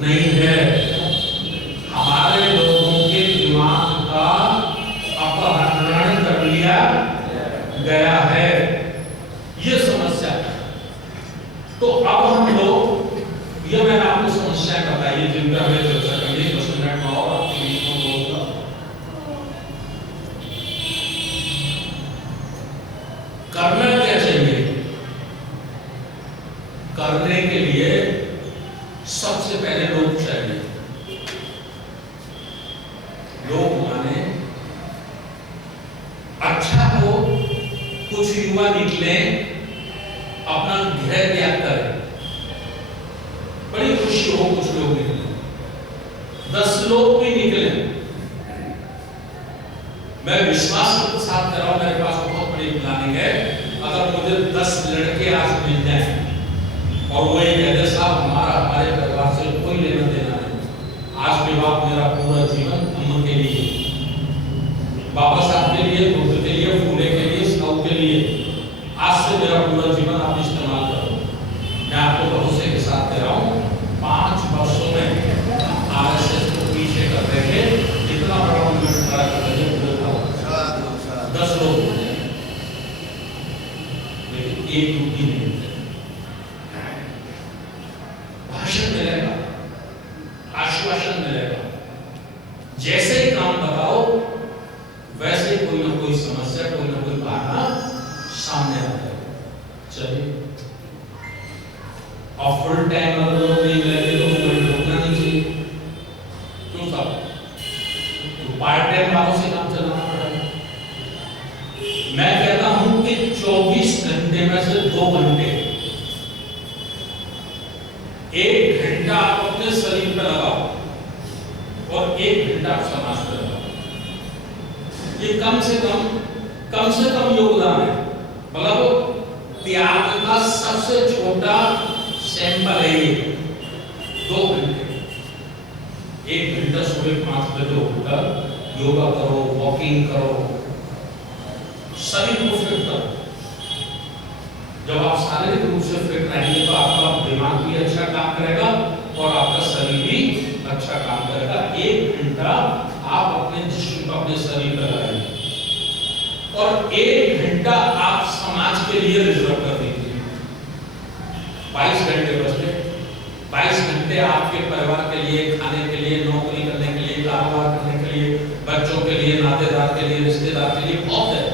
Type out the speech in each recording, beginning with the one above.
नहीं है। हमारे लोगों के दिमाग का अपहरण कर लिया गया है, ये समस्या है। तो अब हम लोग, ये मैंने आपको समस्या बताई जिन पर हमें चर्चा करेंगे 10 मिनट में और आपके बीच में बोलूंगा। करना क्या चाहिए? करने के लिए सबसे पहले लोग चाहिए। लोग माने अच्छा हो, कुछ युवा निकले, अपना गृह त्याग करें, बड़ी खुशी हो। कुछ लोग निकले, 10 लोग भी निकले, मैं विश्वास के साथ कर रहा हूं, मेरे पास बहुत बड़ी प्लानिंग है। अगर मुझे 10 लड़के आज मिल जाए और वो ये कहते साहब हमारे परिवार से कोई लेना देना नहीं, आज के बाद मेरा पूरा जीवन अम्मा के लिए, बाबा साहब के लिए, बुद्ध के लिए, फूले के लिए, स्काउट के लिए, आज से मेरा पूरा जीवन आप इस्तेमाल करो। मैं आपको भरोसे के साथ कह रहा हूँ 5 वर्षों में आरएसएस को पीछे कर देंगे, जितना बड़ा मूवमेंट खड़ा कर देंगे 10 लोग हो जाएंगे, लेकिन एक टूटी नहीं होते। भाषण मिलेगा, आश्वासन मिलेगा, जैसे ही काम बताओ वैसे कोई ना कोई समस्या, कोई ना कोई बहाना सामने आता है। चलिए, और फुल टाइम अगर लोग नहीं मिलेंगे तो मूवमेंट रोकना नहीं चाहिए। क्यों साहब? तो पार्ट टाइम वालों से काम चलाना पड़ेगा। मैं कहता हूं कि 24 घंटे में से 2 घंटे, 1 घंटा आप अपने शरीर पर लगाओ और 1 घंटा आप समाज पर लगाओ। ये कम से कम योगदान है। मतलब त्याग का सबसे छोटा सैंपल है ये। 2 घंटे, 1 घंटा सुबह 5 बजे उठकर योगा करो, वॉकिंग करो, शरीर को फिट करो। जब आप शारीरिक रूप से फिट रहेंगे तो आपका दिमाग भी अच्छा काम करेगा और आपका शरीर भी अच्छा काम करेगा। 1 घंटा आप अपने जिस्म को, अपने शरीर पर लगाइए और 1 घंटा आप समाज के लिए रिजर्व कर दीजिए। 22 घंटे बचते, 22 घंटे आपके परिवार के लिए, खाने के लिए, नौकरी करने के लिए, कारोबार करने के लिए, बच्चों के लिए, नातेदार के लिए, रिश्तेदार के लिए, बहुत है।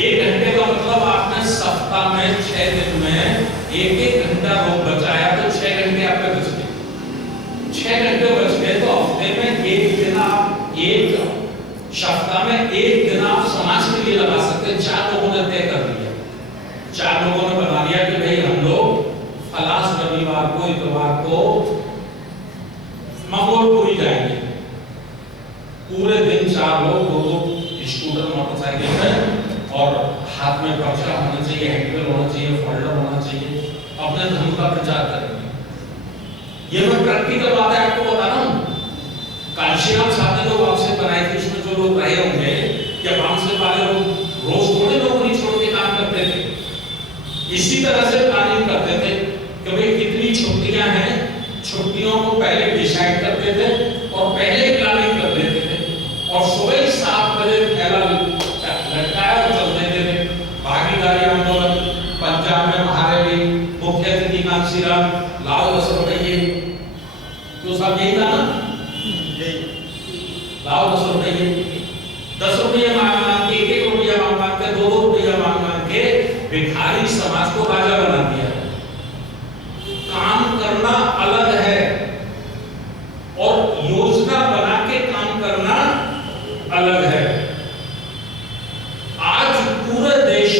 1 घंटे का मतलब आपने सप्ताह में 6 दिन में 1-1 घंटा रोज बचाया तो 6 घंटे आपके बच गए। 6 घंटे बच गए तो हफ्ते में 1 दिन आप, 1 सप्ताह में 1 दिन आप समाज के लिए लगा सकते हैं। 4 लोगों ने तय कर दिया, 4 लोगों ने बता दिया कि भाई हम लोग फलास रविवार को, इतवार को मंगोलपुरी जाएंगे। पूरे दिन 4 लोग, 2 स्कूटर, मोटरसाइकिल में, और हाथ में पर्चा होना चाहिए, हैंडल होना चाहिए, फोल्डर होना चाहिए, अपने धर्म का प्रचार करेंगे। ये मैं प्रैक्टिकल बात है आपको बता रहा हूँ। कांशीराम साहब ने जो वापसी बनाई थी उसमें जो लोग रहे होंगे, या वापसी वाले लोग रोज थोड़े नौकरी छोड़ के काम करते थे, इसी तरह से प्लानिंग करते थे कि भाई कितनी छुट्टियां हैं, छुट्टियों को पहले डिसाइड करते थे और पहले प्लानिंग कर देते थे और सुबह 7 बजे पहला लटकाया और चल देते थे। भागीदारी आंदोलन, पंजाब में महारेली, मुख्य अतिथि कांशीराम, लाओ 10 रुपये, तो सब यही था ना, लाओ 10 रुपये, 10 रुपये मांग के, 1-1 रुपया मांग के, 2-2 रुपया मांग के भिखारी समाज को राजा बना दिया। काम करना अलग है और योजना बना के काम करना अलग है। आज पूरे देश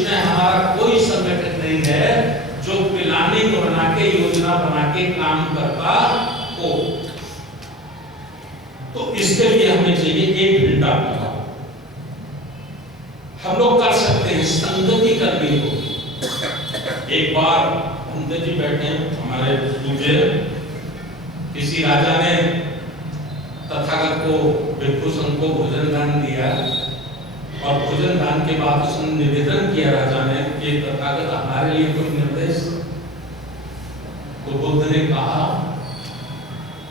में हमारा कोई संगठन नहीं है जो प्लानिंग बना के, योजना बना के काम करता हो। तो इसके लिए हमें चाहिए 1 घंटा। हम लोग कर सकते हैं, संगति करनी होगी। एक बार कुंते जी बैठे हैं हमारे पूज्य, किसी राजा ने तथागत को, भिक्षु संघ को भोजन दान दिया और भोजन दान के बाद उसने निवेदन किया राजा ने कि तथागत हमारे लिए कुछ निर्देश। कहा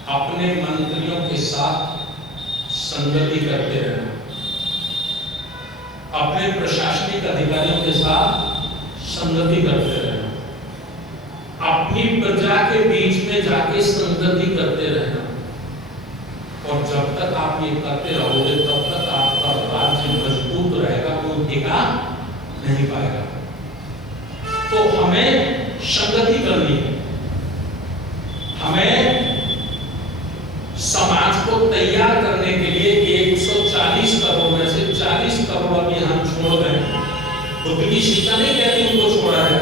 अपने मंत्रियों के साथ संगति करते रहना, अपने प्रशासनिक अधिकारियों के साथ संगति करते रहना, अपनी प्रजा के बीच में जाके संगति करते रहना। और जब तक आप ये करते रहोगे तब तक आपका राज्य मजबूत रहेगा, कोई टिका नहीं पाएगा। तो हमें संगति करनी है, हमें समाज को तैयार करने के लिए 140 करोड़ में से 40 करोड़ अभी हम छोड़ रहे हैं। बुद्ध की शिक्षा नहीं कहती उनको छोड़ा है,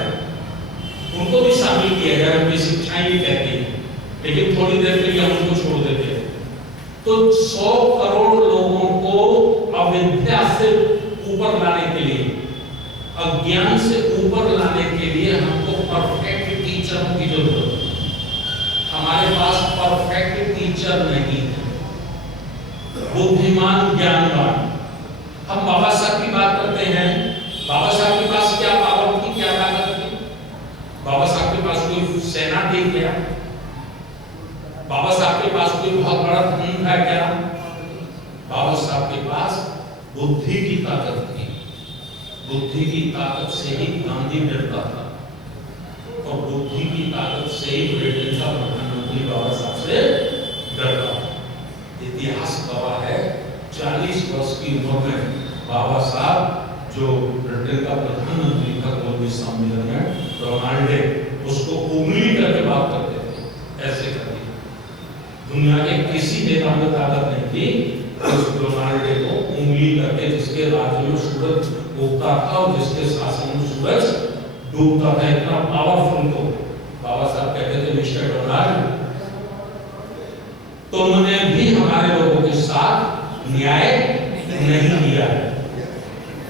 उनको भी शामिल किया जाए, उनकी शिक्षाएं भी कहती है, लेकिन थोड़ी देर के लिए हम उनको छोड़ देते हैं। तो 100 करोड़ लोगों को अविद्या से ऊपर लाने के लिए, अज्ञान से ऊपर लाने के लिए हमको परफेक्ट टीचरों की जरूरत है। हमारे पास परफेक्ट टीचर नहीं है, बुद्धिमान ज्ञानवान। हम बाबा साहब की बात करते हैं, बाबा साहब के पास क्या पावर थी, क्या ताकत थी? बाबा साहब के पास कोई सेना थी क्या? बाबा साहब के पास कोई बहुत बड़ा धन था क्या? बाबा साहब के पास बुद्धि की ताकत थी। बुद्धि की ताकत से ही गांधी डरता था, और बुद्धि की ताकत से ही ब्रिटेन का प्रधानमंत्री बाबा साहब से डरता था। इतिहास गवाह है, 40 वर्ष की उम्र में बाबा साहब जो ब्रिटेन का प्रधानमंत्री था, गोलमेज सम्मेलन में रोनाल्डे उसको उंगली करके बात करते थे, ऐसे करके। दुनिया के किसी नेता में ताकत नहीं थी उस रोनाल्डे को उंगली करके, जिसके राज्य में सूरज उगता था और जिसके शासन में सूरज डूबता था, इतना पावरफुल को बाबा साहब कहते थे मिस्टर डोनाल्ड, तुमने भी हमारे लोगों के साथ न्याय नहीं किया है,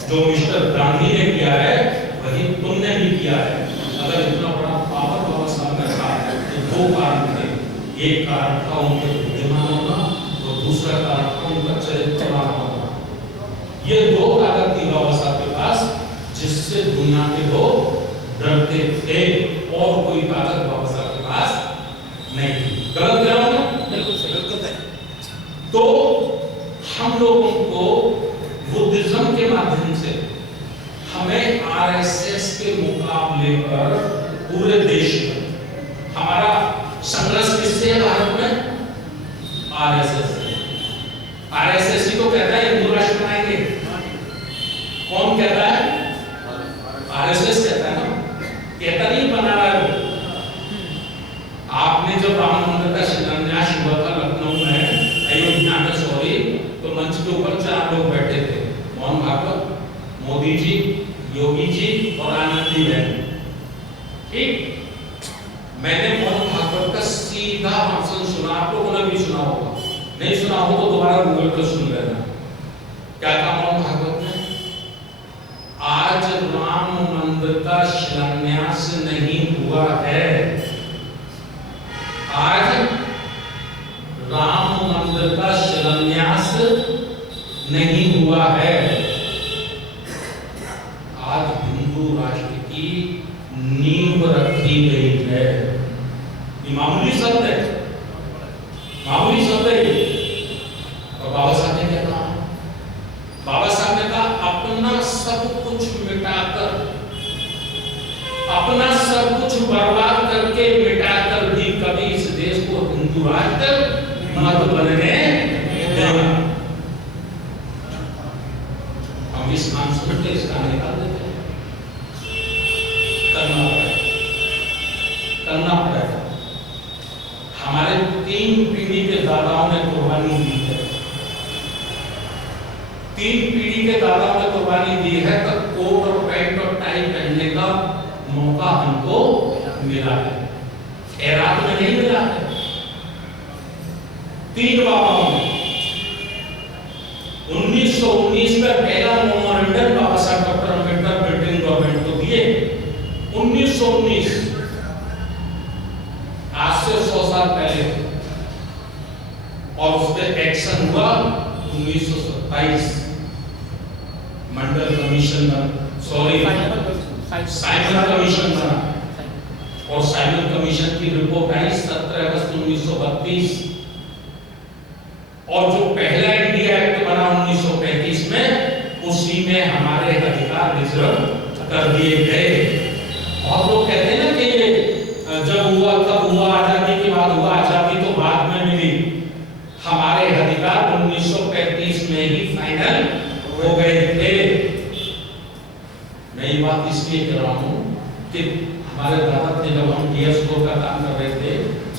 जो मिस्टर गांधी ने किया है वही तुमने भी किया है। अगर इतना बड़ा पावर बाबा साहब ने था तो 2 कारण थे। एक कारण था उनके बुद्धिमान होना, और दूसरा कारण था उनका चरित्रवान होना। ये 2 ताकत थी बाबा साहब के पास, जिससे दुनिया के लोग डरते थे, और कोई ताकत बाबा साहब के पास नहीं थी। गलत कह रहा हूं मैं? बिल्कुल सही, गलत है। तो हम लोगों को बुद्धिज्म के माध्यम से हमें आरएसएस के मुकाबले पर पूरे देश में हमारा संघर्ष किससे है भारत में? आरएसएस से। आरएसएस ही तो कहता है हिंदू राष्ट्र बनाएंगे। कौन कहता है? आरएसएस कहता है ना, कहता नहीं बना रहा है। आपने जब राम मंदिर का शिलान्यास हुआ था लखनऊ में, अयोध्या में, सॉरी, तो मंच के ऊपर 4 लोग बैठे थे, मोहन भागवत, मोदी जी, योगी जी और आनंदी बहन। ठीक, मैंने मोहन भागवत का सीधा भाषण सुना, आप लोगों ने भी सुना होगा, नहीं सुना हो तो दोबारा गूगल पर सुन लेना। क्या कहा मोहन भागवत ने? आज राम मंदिर का शिलान्यास नहीं हुआ है, आज राम मंदिर का शिलान्यास नहीं हुआ है, आज हिंदू राष्ट्र की नींव रखी गई है। ये मामूली शब्द है, मामूली शब्द है। और बाबा साहब ने क्या कहा? बाबा साहब ने कहा अपना सब कुछ मिटाकर, अपना सब कुछ बर्बाद करके, मिटाकर भी कभी इस देश को हिंदू राष्ट्र मत बनने देना। हम इस काम सुनते इसका निकाल देते हैं। करना पड़ेगा। हमारे 3 पीढ़ी के दादाओं ने कुर्बानी दी है, 3 पीढ़ी के दादाओं ने कुर्बानी दी है, तो कोट और पैंट और टाई पहनने का मौका हमको मिला है, खैरात में नहीं मिला है। 3 बाबाओं ने 1919 का पहला मेमोरेंडम बाबा साहब डॉक्टर अंबेडकर ब्रिटेन गवर्नमेंट को दिए। 1919, आज से 100 साल पहले, और उस पर एक्शन हुआ 1927 मंडल कमीशन, सॉरी साइमन कमीशन बना, और साइमन कमीशन की रिपोर्ट आई 17 अगस्त 1932, और जो पहला इंडिया एक्ट बना 1935 में, उसी में हमारे अधिकार रिजर्व कर दिए गए। और लोग कहते हैं ना कि ये जब हुआ कब हुआ, आजादी के बाद हुआ, आजादी तो बाद में मिली। हमारे अधिकार 1935 में ही फाइनल हो गए थे। मैं ये बात इसलिए कह रहा हूँ कि हमारे दादा थे, जब हम डीएस का काम कर रहे थे,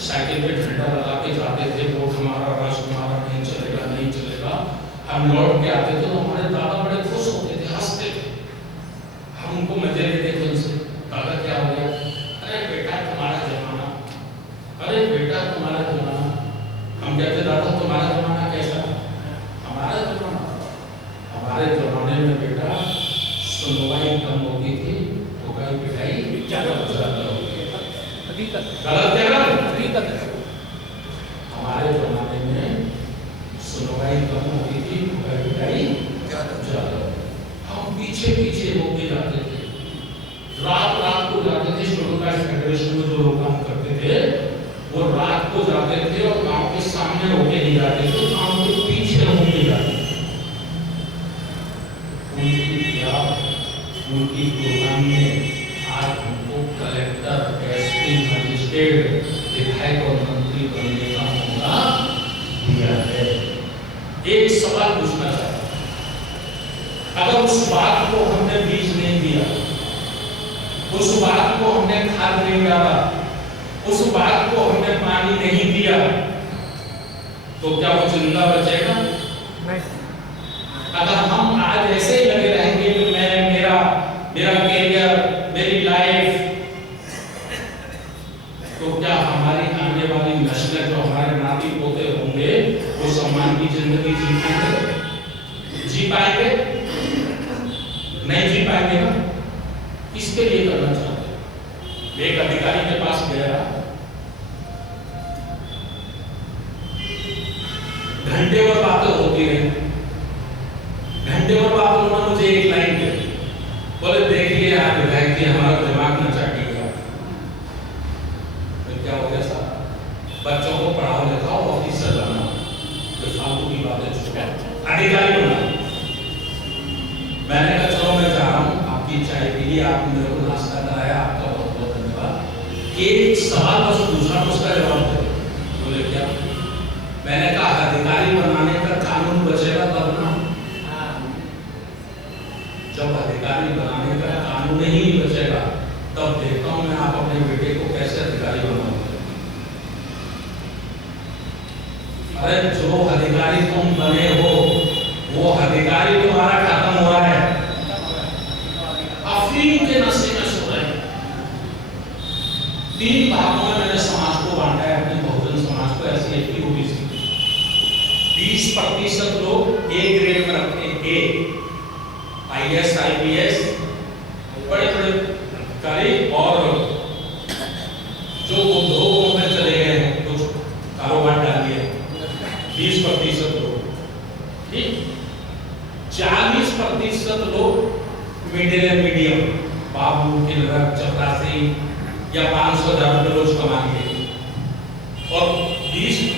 साइकिल पे झंडा लगा के जाते थे, वोट हमारा, राष्ट्र हमारा, नहीं चलेगा नहीं चलेगा। हम लौट के आते थे तो हमारे दादा बड़े खुश होते थे, हंसते थे। हम उनको मजे लेते थे उनसे, दादा क्या हो गया? अरे बेटा तुम्हारा जमाना, अरे बेटा तुम्हारा जमाना। हम कहते दादा तुम्हारा जमाना कैसा? हमारा जमाना, हमारे जमाने में बेटा सुनवाई कम होती थी, ठोकाई पिटाई ज्यादा हो जाता हो। गलत है ना? हमारे जमाने में सुनवाई कम होती थी, ठोकाई पिटाई ज्यादा। हम पीछे पीछे होके जाते थे, रात रात को जाते थे। स्टूडेंट फेडरेशन में जो लोग काम करते थे वो रात को जाते थे और गांव के सामने होके नहीं जाते थे, गांव के पीछे होके जाते थे। उनकी प्रोग्राम में आज हमको कलेक्टर, एसपी, मजिस्ट्रेट, विधायक और मंत्री बनने का मौका दिया है। एक सवाल पूछना चाहता हूं, अगर उस बात को हमने बीज नहीं दिया, उस बात को हमने खाद नहीं डाला, उस बात को हमने पानी नहीं दिया, तो क्या वो जिंदा बचेगा? नहीं। अगर हम आज ऐसे ही लगे रहेंगे कि मेरा कैरियर, मेरी लाइफ, तो क्या हमारी आने वाली नस्लें, जो हमारे नाती पोते होंगे, वो सम्मान की जिंदगी जी पाएंगे? जी पाएंगे? नहीं जी पाएंगे ना। किसके लिए करना चाहते हैं? एक अधिकारी के पास गया, घंटे भर बातें होती रही, घंटे भर बात उन्होंने मुझे एक लाइन दी, बोले देखिए आप विधायक जी हमारा दिमाग न चाटिएगा। तो क्या हो गया साहब? बच्चों को पढ़ाओ लिखाओ, ऑफिसर बना, तो फालतू की बातें छोड़ो, अधिकारी बना। मैंने कहा चलो मैं जा रहा हूँ, आपकी चाय पी ली, आपने मेरे को नाश्ता कराया, आपका बहुत बहुत धन्यवाद। एक सवाल बस पूछा, उसका जवाब दे। बोले क्या? मैंने कहा अधिकारी बनाने का कानून बचेगा तब ना। जब अधिकारी बनाने का कानून ही नहीं बचेगा, तब देखता हूं मैं आप अपने बेटे को कैसे अधिकारी बनाओगे। अरे जो अधिकारी तुम बने हो, वो अधिकारी तुम्हारा खत्म हो रहा है, अफीम के नशे में सो रहे हैं। 3 भागों में मैंने समाज को बांटा है, अपने बहुजन समाज को, ऐसी एक 20% लोग ए ग्रेड में रखे, ए IAS, IPS, बड़े बड़े अधिकारी, और जो उद्योगों में चले गए हैं, कुछ कारोबार डाल दिए, 20% लोग, ठीक। 40% लोग मिडिल एंड मीडियम, बाबू के नगर, चपरासी या 500,000 रुपये रोज कमाएंगे, और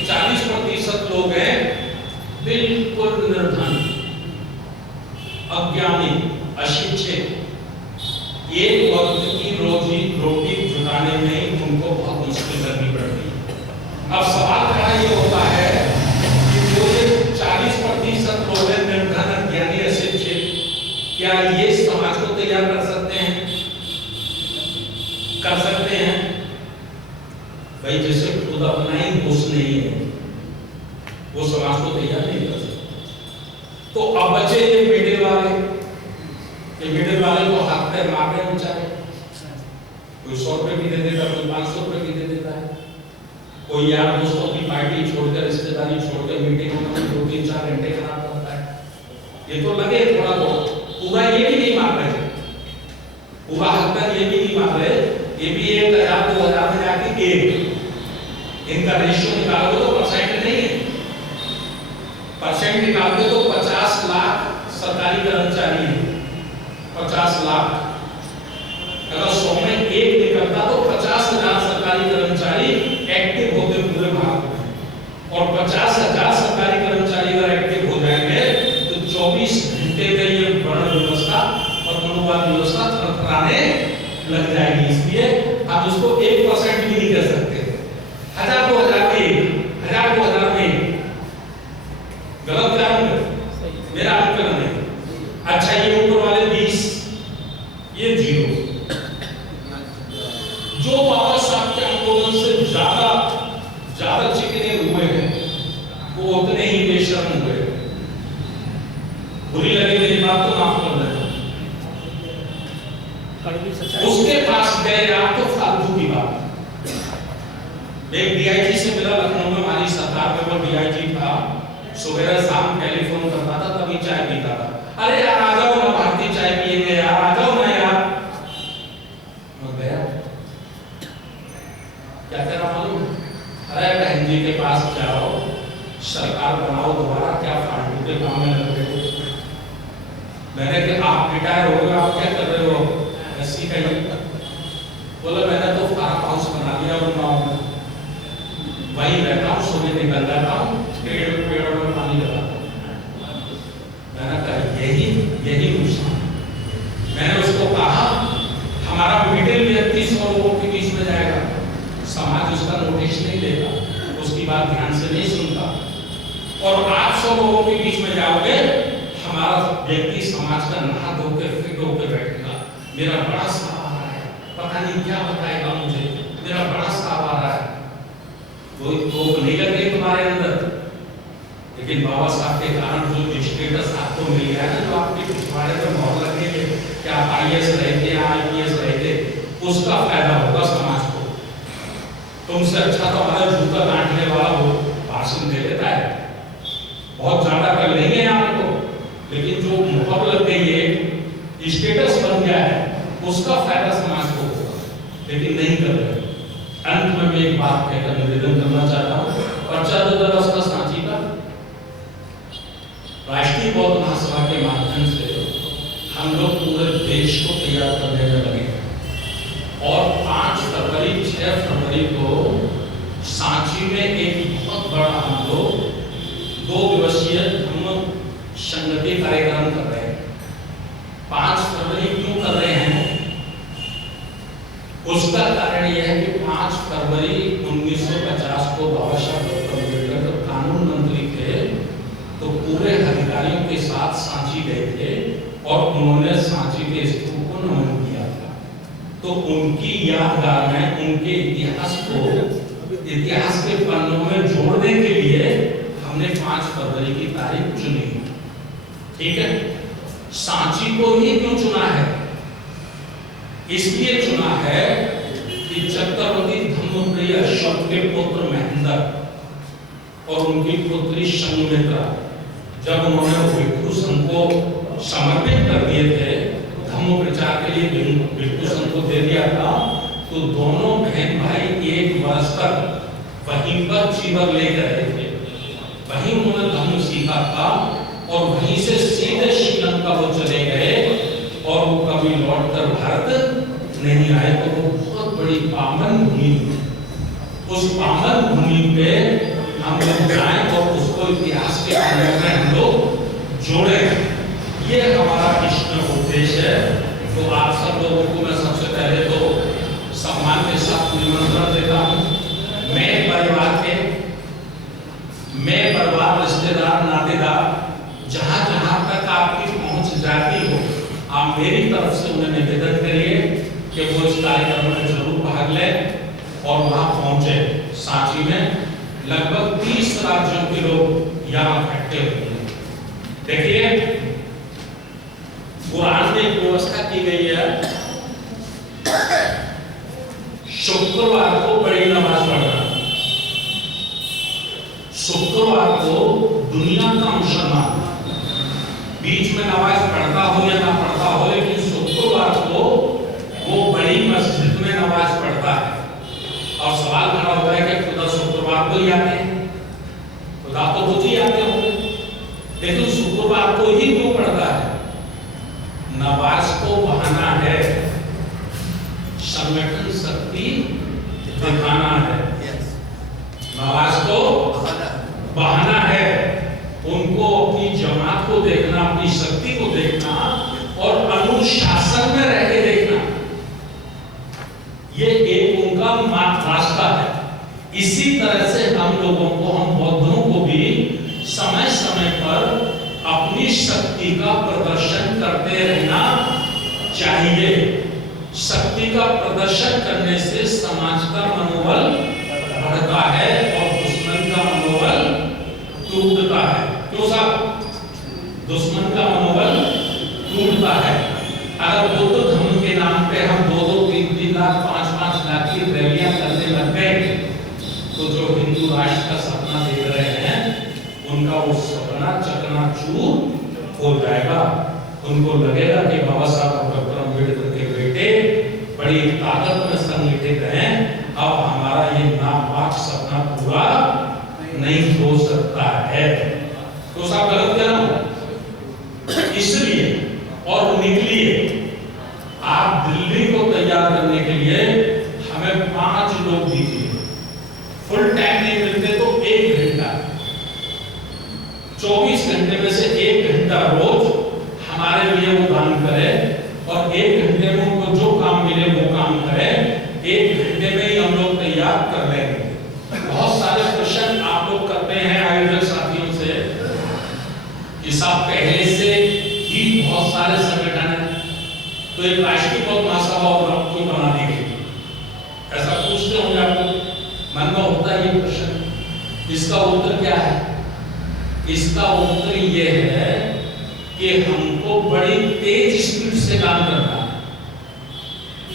40% लोग हैं बिल्कुल निर्धन, अज्ञानी, अशिक्षित। एक वक्त की रोटी जुटाने में उनको बहुत मुश्किल करनी पड़ती है। अब सवाल खड़ा ये होता है कि जो ये 40% लोग हैं निर्धन, अज्ञानी, अशिक्षित, क्या ये समाज को तैयार कर सकते हैं? कर सकते हैं? भाई जैसे खुद अपना ही होश नहीं है, वो समाज को तैयार नहीं कर सकते। तो अब बचे ये मिडिल वाले, ये मिडिल वाले को हाथ पैर मारने बेचारे, कोई 100 रुपए भी दे देता है, कोई 500 रुपए भी दे देता है, कोई यार दोस्तों की पार्टी छोड़कर, रिश्तेदारी छोड़कर मीटिंग में 2-3-4 घंटे खराब करता है। ये तो लगे थोड़ा बहुत, पूरा ये भी नहीं मार रहे, पूरा हाथ पैर ये भी नहीं मार रहे, ये भी 1,000-2,000 में जाके इनका रेशियो निकालोगे तो परसेंट नहीं है, परसेंट निकालते तो 50 लाख सरकारी कर्मचारी हैं, 50 लाख, अगर 100 में एक निकलता तो 50,000 सरकारी कर्मचारी एक्टिव होते पूरे भारत में, और 50,000 सरकारी कर्मचारी अगर एक्टिव हो जाएंगे तो 24 घंटे का ये वर्ण व्यवस्था और मनोवाद व्यवस्था थरथराने लग जाएगी। इसलिए आप उसको 1% भी नहीं कर सकते। 1000 2000 में 1000 2000 में गलत काम है, मेरा आंकलन है। अच्छा ये ऊपर वाले 20, ये 0। जो बाबा साहब के आंदोलन से ज्यादा चिकने हुए हैं वो उतने ही बेशर्म हुए। बुरी लगे मेरी बात तो माफ कर देना। उसके पास गए आप तो फालतू की बात। एक डीआईजी से मिला लखनऊ में, हमारी सरकार में वो डीआईजी था, सुबह शाम टेलीफोन करता था, तभी चाय पीता था। अरे यार आ जाओ ना, भारतीय चाय पिएंगे यार, आ जाओ ना यार। मैं गया, क्या कह रहा मालूम? अरे बहन जी के पास जाओ, सरकार बनाओ दोबारा, क्या फालतू के काम में लग गए। मैंने कहा आप रिटायर हो गए, आप क्या कर रहे हो? ऐसी कही। बोला मैंने तो फार्म हाउस बना लिया गाँव में, वहीं रहता हूँ, सुबह निकल जाता हूँ, पेड़ों में पानी लगाता हूँ। मैंने कहा यही नुकसान। मैंने उसको कहा हमारा मिडिल व्यक्ति 100 लोगों के बीच में जाएगा, समाज उसका नोटिस नहीं लेगा, उसकी बात ध्यान से नहीं सुनता, और आप 100 लोगों के बीच में जाओगे, हमारा व्यक्ति समाज का नहा धो के फिट होकर बैठेगा। मेरा बड़ा साहब आ रहा है, पता नहीं क्या बताएगा मुझे, मेरा बड़ा साहब आ रहा है। कोई तो नहीं लग रही तुम्हारे अंदर, लेकिन बाबा साहब के कारण जो स्टेटस आपको मिल गया है ना, जो आपके पिछवाड़े में मोहर लग गई है कि आप IAS रहते हैं, IPS रहते, उसका फायदा होगा समाज को। तुमसे अच्छा तो हमारा जूता काटने वाला वो भाषण दे देता है, बहुत ज्यादा कर लेंगे आपको, लेकिन जो मोहर लग गई है, स्टेटस बन गया है, उसका फायदा समाज को होगा, लेकिन नहीं कर रहे। अंत में मैं एक बात कहकर निवेदन करना चाहता हूँ। पर्चा 2010 का सांची का राष्ट्रीय बौद्ध महासभा के माध्यम से हम लोग पूरे देश को तैयार करने में लगे, और 5 फरवरी 6 फरवरी को सांची में एक बहुत बड़ा हम लोग 2 दिवसीय धम्म संगति कार्यक्रम कर रहे हैं। 5 फरवरी क्यों कर रहे हैं? उसका कारण यह है कि 5 फरवरी 1950 को बाबा साहब डॉक्टर अम्बेडकर जब कानून मंत्री थे तो पूरे अधिकारियों के साथ सांची गए थे, और उन्होंने सांची के स्तूप को नमन किया था। तो उनकी यादगार में उनके इतिहास को इतिहास के पन्नों में जोड़ने के लिए हमने 5 फरवरी की तारीख चुनी। ठीक है, सांची को ही क्यों चुना है? इसलिए चुना है कि चक्रवर्ती धम्मप्रिय अशोक के पुत्र महेंद्र और उनकी पुत्री संघमित्रा, जब उन्होंने भिक्षु संघ को समर्पित कर दिए थे, धम्म प्रचार के लिए भिक्षु संघ को दे दिया था, तो दोनों बहन भाई 1 वर्ष तक वहीं पर चीवर लेकर रहे थे, वहीं उन्होंने धम्म सीखा था, और वहीं से सीधे श्रीलंका वो चले गए, और वो कभी लौटकर भारत नहीं आए। तो वो बहुत बड़ी पावन भूमि, उस पावन भूमि पे हम लोग जाएं और उसको इतिहास के अंदर में हम लोग जोड़े, ये हमारा इष्ट उद्देश्य है। तो आप सब लोगों को मैं सबसे पहले तो सम्मान के साथ निमंत्रण देता हूँ। मैं परिवार रिश्तेदार नातेदार जहाँ जहाँ तक आपकी पहुँच जाती हो, आप मेरी तरफ से उन्हें निवेदन करिए कि वो इस कार्यक्रम में जरूर भाग लें और वहाँ पहुँचे। सांची में लगभग 30 राज्यों के लोग यहाँ इकट्ठे होते हैं। देखिए, कुरान में एक व्यवस्था की गई है, शुक्रवार को बड़ी नमाज पढ़ना। शुक्रवार को दुनिया का मुसलमान बीच में नमाज पढ़ता हो या ना पढ़ता हो, लेकिन शुक्रवार को वो बड़ी मस्जिद में नमाज पढ़ता है। और सवाल खड़ा होता है कि खुदा शुक्रवार को ही आते हैं? खुदा तो रोज ही आते होंगे, लेकिन शुक्रवार को ही क्यों पढ़ता है? नमाज को बहाना है संगठन दिखाना है, नवाज तो बहाना है। उनको अपनी जमात को देखना, अपनी शक्ति को देखना और अनुशासन में रह के देखना, ये एक उनका रास्ता है। इसी तरह से हम लोगों को, हम बौद्धों को भी समय समय पर अपनी शक्ति का प्रदर्शन करते रहना चाहिए। शक्ति का प्रदर्शन करने से समाज का मनोबल बढ़ता है और दुश्मन का मनोबल टूटता है। क्यों साहब? दुश्मन का मनोबल टूटता है। अगर बुद्ध धर्म के नाम पे हम 2-2, 3-3 लाख, 5-5 लाख की रैलियां करने लग गए तो जो हिंदू राष्ट्र का सपना देख रहे हैं उनका वो सपना चकनाचूर हो जाएगा। उनको लगेगा कि बाबा साहब डॉक्टर अम्बेडकर के बेटे बड़ी ताकत में संगठित हैं, अब हमारा ये नापाक सपना पूरा नहीं हो सकता है। तो साहब गलत कह रहा हूं? इसलिए और निकलिए, आप दिल्ली को तैयार करने के लिए हमें 5 लोग दीजिए। फुल टाइम नहीं मिलते तो 1 घंटा, 24 घंटे में से 1 घंटा रोज हमारे लिए वो दान करें और 1 घंटे में उनको जो काम मिले वो काम करें। 1 घंटे में ही हम लोग तैयार कर लेंगे। बहुत सारे प्रश्न आप लोग करते हैं आयोजक साथियों से कि साहब पहले से ही बहुत सारे संगठन हैं तो एक राष्ट्रीय बौद्ध महासभा और क्यों बना दी गई? ऐसा पूछते होंगे आपको मन में होता है ये प्रश्न। इसका उत्तर क्या है? इसका उत्तर ये है कि हमको बड़ी तेज स्पीड से काम करना है।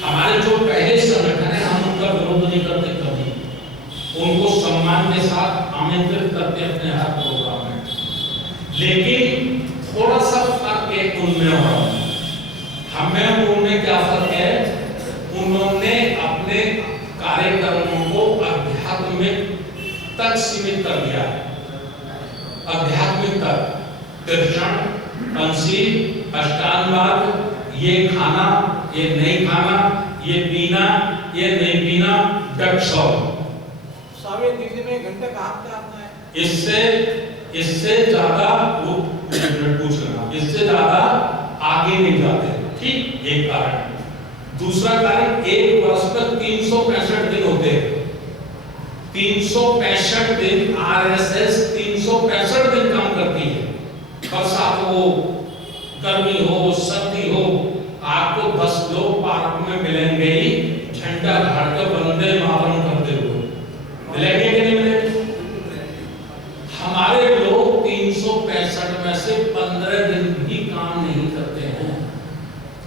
हमारे जो पहले संगठन है हम उनका विरोध नहीं करते कभी, उनको सम्मान के साथ आमंत्रित करते अपने हर प्रोग्राम में, लेकिन थोड़ा सा फर्क है उनमें और हमें। उनमें क्या फर्क है? उन्होंने अपने कार्यक्रमों को आध्यात्मिक तक सीमित कर दिया। आध्यात्मिक तक, दर्शन, पंसील, अष्टांग मार्ग, ये खाना, ये नहीं खाना, ये पीना, ये नहीं पीना, स्वामी दिल्ली में घंटा कहाँ पे आता है? इससे ज्यादा वो पूछ लेना, इससे ज्यादा आगे नहीं जाते। ठीक, एक कारण। दूसरा कारण, एक वर्ष में 365 दिन होते हैं। 365 दिन आरएसएस 365 दिन काम करती है। बरसात हो, गर्मी हो, सर्दी हो, आपको 10 लोग पार्क में मिलेंगे ही झंडा गाड़ कर वंदे मातरम करते हुए। मिलेंगे कि नहीं मिलेंगे? हमारे लोग 365 में से 15 दिन भी काम नहीं करते हैं।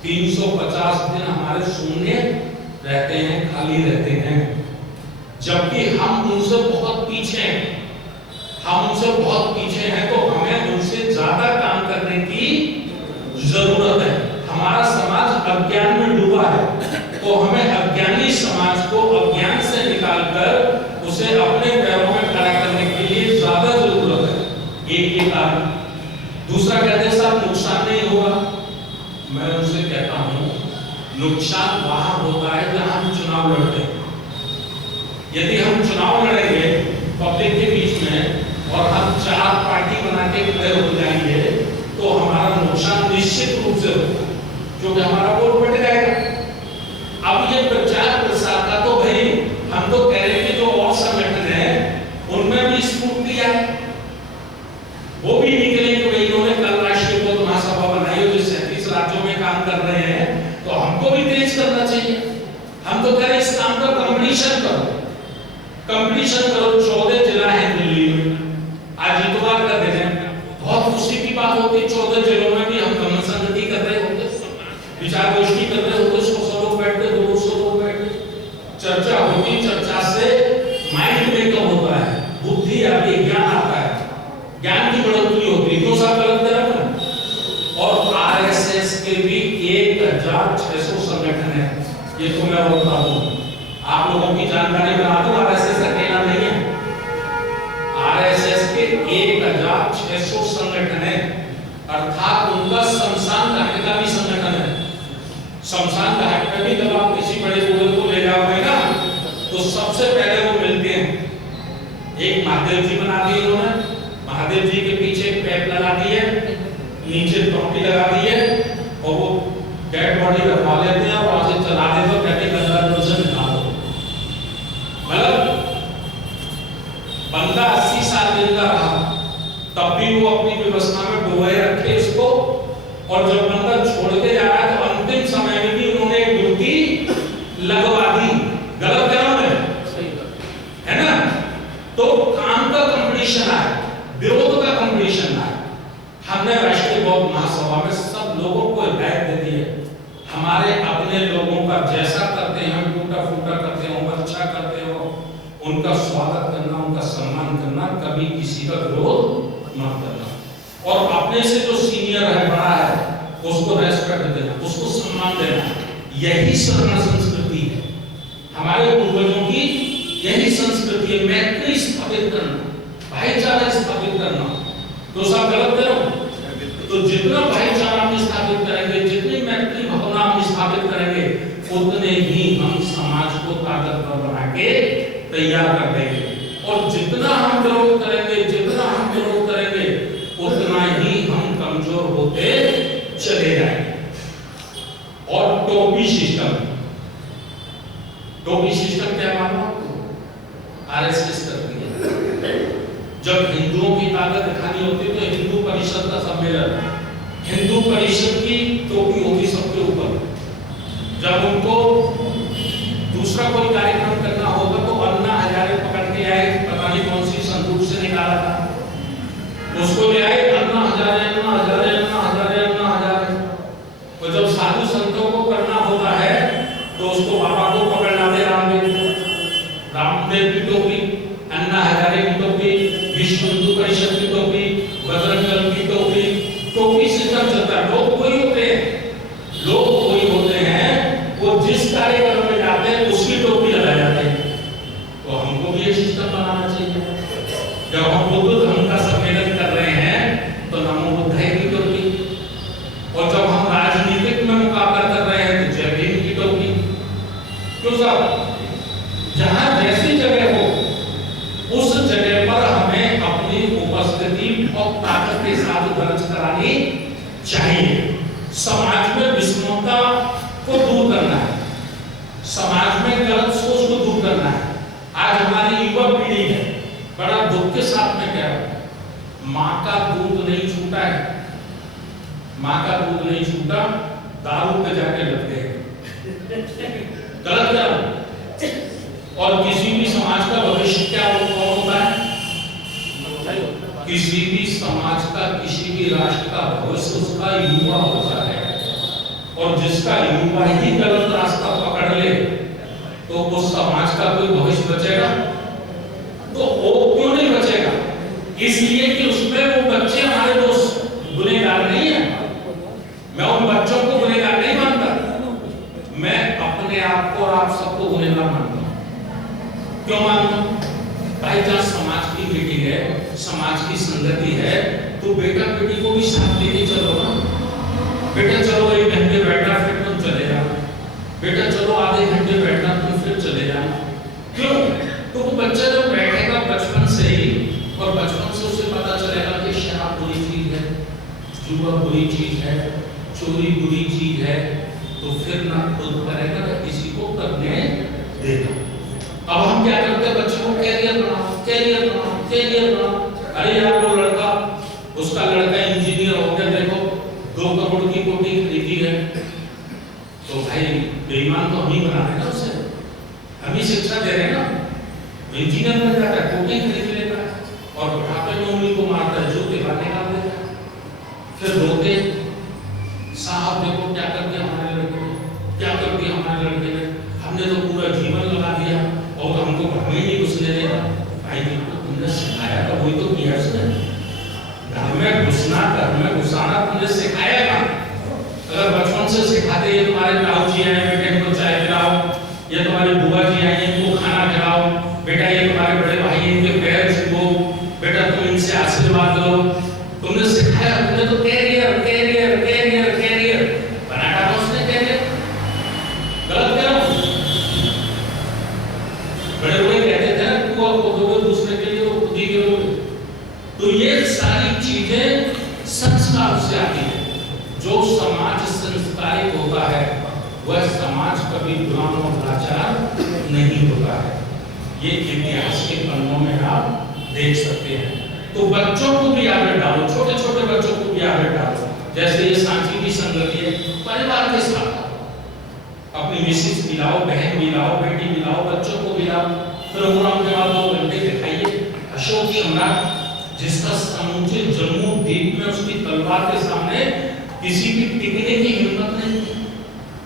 350 दिन हमारे शून्य रहते हैं, खाली रहते हैं, जबकि हम उनसे बहुत पीछे हैं। हम उनसे बहुत पीछे हैं तो हमें उनसे ज्यादा काम करने की जरूरत है। हमारा समाज अज्ञान में डूबा है तो हमें अज्ञानी समाज को अज्ञान से निकालकर उसे अपने पैरों में खड़ा करने के लिए ज्यादा जरूरत है। एक ये कारण। दूसरा, कहते हैं साहब नुकसान नहीं होगा। मैं उनसे कहता हूं नुकसान वहां होता है जहां हम चुनाव लड़ते हैं। यदि हम चुनाव लड़ेंगे पब्लिक के बीच में और हम 4 पार्टी बना के खड़े हो जाएंगे तो हमारा नुकसान निश्चित रूप से होगा, क्योंकि हमारा वोट बढ़ जाएगा। अब ये प्रचार प्रसार का तो भाई हम तो कह रहे हैं कि जो और संगठन है उनमें भी स्फूर्ति है, वो भी निकले कि भाई इन्होंने कल राष्ट्रीय बौद्ध महासभा बनाई हो जो 37 राज्यों में काम कर रहे हैं तो हमको भी तेज करना चाहिए। हम तो कह रहे हैं इस काम का कंपटीशन करो, कंपटीशन करो। 14 जिला है दिल्ली में, आज इतवार का दिन है, बहुत खुशी की बात होती है। 14 जिलों में भी हम गमन संगति कर रहे होते, विचार गोष्ठी कर रहे होते, 100 लोग बैठते, 200 लोग बैठते, चर्चा होती। चर्चा से माइंड मेकअप होता है, बुद्धि आती है, ज्ञान आता है, ज्ञान की बढ़ोतरी होती है। तो सब गलत कर रहे हैं। और आरएसएस के भी 1600 संगठन है, ये तो मैं बता दूं, आप लोगों की जानकारी बना दूं, आरएसएस अकेला नहीं है। आरएसएस के 1600 संगठन है, अर्थात उनका शमशान घाट का भी संगठन है। शमशान घाट में भी जब आप किसी बड़े बुजुर्ग को ले जाओगे ना तो तो सबसे पहले वो मिलते हैं, एक महादेव जी बना दिए उन्होंने, महादेव जी के पीछे पैप लगा दिए, नीचे टोपी लगा दी है और वो डेड बॉडी रखवा लेते हैं और वहां से चला देते हैं, कहते हैं गंगा जल से निकालो। मतलब बंदा 80 साल जिंदा रहा तब भी वो अपनी व्यवस्था में डुबोए रखे इसको, और जब बंदा छोड़ के जा रहा है तो अंतिम समय में भी उन्होंने एक डुबकी लगवा दी। गलत काम है, सही बात है ना? तो काम का कंपटीशन है, विरोध का कंपटीशन है। हमने राष्ट्रीय बौद्ध महासभा में सब लोगों को हिदायत दे दी है, हमारे अपने लोगों का जैसा करते हैं, टूटा फूटा करते हो, अच्छा करते हो, उनका स्वागत करना, उनका सम्मान करना, कभी किसी का विरोध मत करना, और अपने से जो सीनियर है, बड़ा है, उसको रेस्पेक्ट देना, उसको सम्मान देना। यही शरण संस्कृति है, हमारे पूर्वजों की यही संस्कृति है। मैत्री स्थापित करना, भाईचारा स्थापित करना। तो सब गलत करो तो जितना भाईचारा हम स्थापित करेंगे, जितनी मैत्री भावना हम स्थापित करेंगे, उतने ही हम समाज को ताकतवर बना के तैयार कर देंगे। और जितना हम विरोध करेंगे, जितना हम विरोध करेंगे, उतना ही हम कमजोर होते चले जाएंगे। और टोपी सिस्टम, टोपी सिस्टम क्या मालूम आपको? आरएसएस करती है। जब हिंदुओं की ताकत दिखानी होती है तो हिंदू परिषद का सम्मेलन, हिंदू परिषद की टोपी होती सबके ऊपर। जब उनको दूसरा कोई कार्यक्रम करना होगा तो अन्ना हजारे पकड़ के आए, पता नहीं कौन सी संदूक से निकाला था, उसको ले आए, अन्ना हजारे, अन्ना हजारे, अन्ना हजारे, अन्ना हजारे। और जब साधु संतों को करना होता है तो उसको बाबा को पकड़ लाते, रामदेव की टोपी, अन्ना हजारे की टोपी, विश्व हिंदू परिषद की टोपी, बजरंग दल की टोपी। टोपी सिस्टम चलता है। लोग कोई होते हैं, लोग कोई होते हैं, वो जिस कार्यक्रम में जाते हैं उसकी टोपी लगा जाते हैं। तो हमको भी ये सिस्टम बनाना चाहिए। जब हम बुद्ध धर्म का सम्मेलन कर रहे हैं तो नमो बुद्धाय की टोपी, और जब हम राजनीतिक में मुकाबला कर रहे हैं तो जय भीम की टोपी। क्यों साहब? जहां जैसी जगह हो उस जगह पर हमें अपनी उपस्थिति बहुत ताकत के साथ दर्ज करानी चाहिए। समाज में विषमता को दूर करना है, समाज में गलत सोच को दूर करना है। आज हमारी युवा पीढ़ी है, बड़ा दुख के साथ में कह रहा हूं, मां का दूध नहीं छूटा है, मां का दूध नहीं छूटा, दारू पे जाके लग गए। गलत कर। और किसी भी समाज का भविष्य क्या होता है? किसी भी समाज का, किसी भी राष्ट्र का भविष्य उसका युवा होता है। और जिसका युवा ही गलत रास्ता पकड़ ले तो उस समाज का कोई भविष्य बचेगा? तो वो क्यों नहीं बचेगा? इसलिए कि उसमें वो बच्चे हमारे दोस्त गुनहगार नहीं है। मैं उन बच्चों को गुनहगार नहीं मानता, मैं अपने आप को और आप सबको गुनहगार मानता हूं। क्यों मानता हूं? भाई जहां समाज की मीटिंग है, समाज की संगति है, तो बेटा बेटी को भी साथ लेके चलो ना। बेटा चलो 1 घंटे बैठना, फिर तुम चले जाना। बेटा चलो आधे घंटे बैठना, तुम फिर चले जाना। क्यों? तो वो बच्चा जब बैठेगा बचपन से ही, और बचपन से उसे पता चलेगा कि शराब बुरी चीज है, जुआ बुरी चीज है, चोरी बुरी चीज है, तो फिर ना खुद करेगा ना किसी को करने देगा। अब हम क्या करते हैं? बच्चों को कैरियर बनाओ, कैरियर बनाओ, कैरियर बनाओ। अरे यार वो लड़का, उसका लड़का इंजीनियर हो गया, देखो 2 करोड़ की कोठी खरीदी है, तो भाई बेईमान तो हम ही बना रहे ना उसे, हम ही शिक्षा दे रहे हैं ना। इंजीनियर बन जाता है, कोठी खरीद लेता है, और बुढ़ापे में उंगली को मारता है, जूते बाहर निकाल देता है, फिर रोते, साहब देखो क्या कर दिया हमारे लड़के ने, क्या कर दिया हमारे लड़के ने, हमने तो पूरा जीवन लगा दिया और हमको घर में ही घुसने देगा। भाई देखो तुमने सिखाया था, वही तो किया उसने। घर में घुसना, घर में घुसाना तुमने सिखाया था। अगर बचपन से सिखाते ये तुम्हारे ताऊ जी आए, बेटे इनको चाय पिलाओ, ये तुम्हारी बुआ जी आई इनको खाना खिलाओ, बेटा ये तुम्हारे बड़े भाई इनके पैर छुओ, बेटा तुम इनसे आशीर्वाद लो, तुमने सिखाया। तुमने तो कैरियर कैरियर कैरियर कैरियर बना डाला उसने। कैरियर गलत करो। तो ये सारी चीजें संस्कार से आती है। जो समाज संस्कारित होता है वह समाज कभी गुलाम और लाचार नहीं होता है। ये इतिहास के पन्नों में आप देख सकते हैं। तो बच्चों को भी आदत डालो, छोटे छोटे बच्चों को भी आदत डालो। जैसे ये सांची की संगति है, परिवार के साथ अपनी मिसेस मिलाओ, बहन मिलाओ, बेटी मिलाओ, बच्चों को मिलाओ। प्रोग्राम के बाद 2 घंटे दिखाइए। अशोक सम्राट जिसका समूचे जम्मू द्वीप में उसकी तलवार के सामने किसी की टिकने की हिम्मत नहीं थी,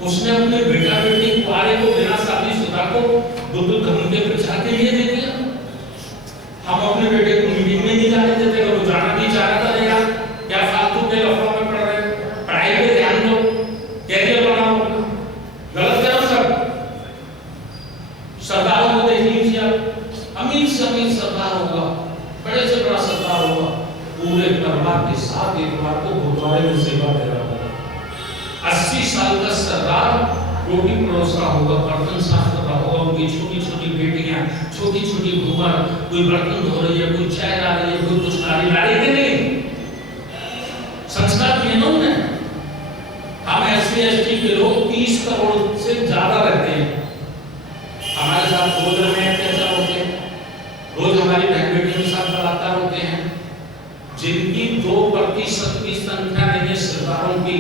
उसने अपने बेटा बेटी कुआरे को बिना शादीशुदा को बुद्ध धर्म के प्रचार के लिए दे दिया। हम अपने बेटे को मीटिंग में नहीं जाने देते, अगर वो जाना भी चाह रहा था यार क्या फालतू के लफड़ों में पड़ रहे, पढ़ाई पे ध्यान दो, कैरियर बनाओ। गलत करो सब। सरदारों को देख लीजिए आप, अमीर से अमीर सरदार होगा, बड़े से बड़ा सरदार होगा, पूरे परिवार के साथ एक बार को गुरुद्वारे में सेवा दे रहा होगा। 80 साल का सरदार रोटी परोस रहा होगा, बर्तन साफ कर रहा होगा, उनकी छोटी छोटी बेटियां, छोटी छोटी भूमर, कोई बर्तन धो रही है, कोई चाय ला रही है, कोई कुछ ला रही है, नहीं संस्कार कानून है। हम SC/ST के लोग 30 करोड़ से ज्यादा रहते हैं, हमारे साथ रोज में अत्याचार होते हैं, रोज हमारी बहन बेटियों के साथ बलात्कार होते हैं। जिनकी 2% की संख्या नहीं है सरदारों की,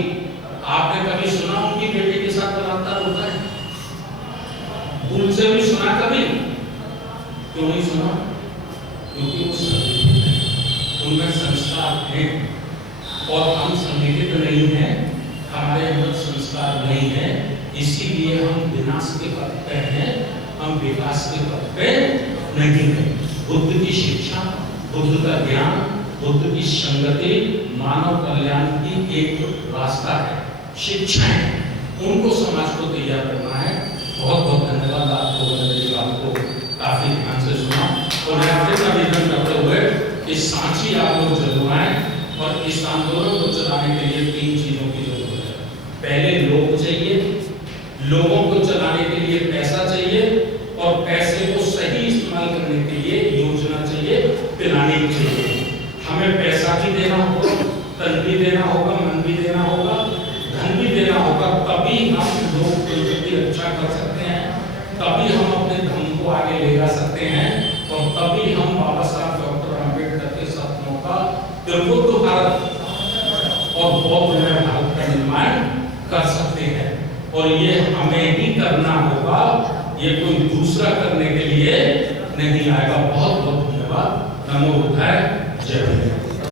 आपने कभी सुना उनकी बेटी के साथ बलात्कार होता है? उनसे भी सुना कभी? क्यों नहीं सुना? क्योंकि वो संगठित है, उनमें संस्कार है और हम संगठित नहीं हैं, हमारे अंदर संस्कार नहीं है, इसीलिए हम विनाश के पथ पे हैं, हम विकास के पथ पे नहीं हैं। बुद्ध की शिक्षा, बुद्ध का ज्ञान, बुद्ध की संगति मानव कल्याण की एक रास्ता है, शिक्षाएं, उनको समाज को तैयार करना है। बहुत बहुत धन्यवाद आपको, मेरी बात को काफी ध्यान से सुना और मैं फिर निवेदन करते हुए इस सांची आप लोग जरूर आए और इस आंदोलन को चलाने के लिए 3 चीजों की जरूरत है। पहले लोग चाहिए, लोगों को चलाने के लिए पैसा चाहिए और पैसे को सही इस्तेमाल करने के लिए योजना चाहिए, प्लानिंग चाहिए। हमें पैसा भी देना होगा, तन भी देना होगा, मन भी देना होगा, धन भी देना होगा, तभी हम लोग की रक्षा कर सकते हैं, तभी हम अपने धर्म को आगे ले जा सकते हैं और तभी हम बाबा साहब डॉक्टर अम्बेडकर के सपनों का त्रिभुज भारत और बौद्धमय भारत का निर्माण कर सकते हैं। और ये हमें ही करना होगा, ये कोई दूसरा करने के लिए नहीं आएगा। बहुत बहुत धन्यवाद। नमो बुद्धाय, जय हिंद।